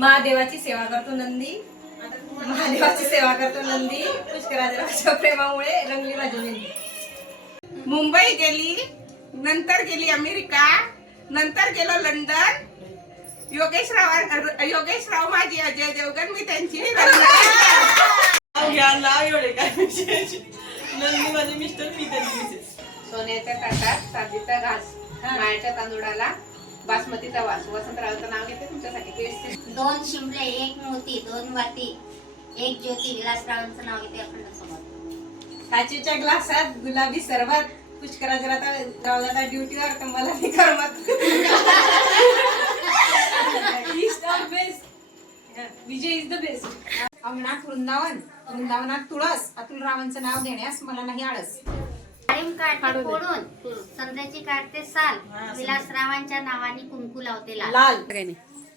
महादेवाची सेवा करतो नंदी. महादेवाची सेवा करतो नंदी. पुष्कराजाच्या प्रेमामुळे रंगली माझी मेहंदी मुंबई गेली नंतर गेली अमेरिका नंतर गेलो लंडन. योगेश राव योगेश राव माझी अजय देवगण मी त्यांची नाव घ्या नाव एवढे काय विशेष? नंदी माझे मिस्टर मी त्यांची मिसेस सोन्याच्या ताटात चांदीचा घास मायाच्या तांदूळाला बासमतीचा वास. वसंतरावचं नाव घेते टेस्ट दोन शिंपले एक मोती दोन वाती एक ज्योती विलासरावांचं नाव अखंड सोबत काचेच्या ग्लासात गुलाबी सरबत पुष्कराज आता ड्युटीवर तर मला नाही करमत. विजय इज द बेस्ट अंगणात वृंदावन वृंदावनात तुळस अतुल रावांचं नाव घेण्यास मला नाही आळस. डाळिंब काढते फोडून संत्र्याची काढते साल. विलासरावांच्या नावाने कुंकू लावते लाल. लाल.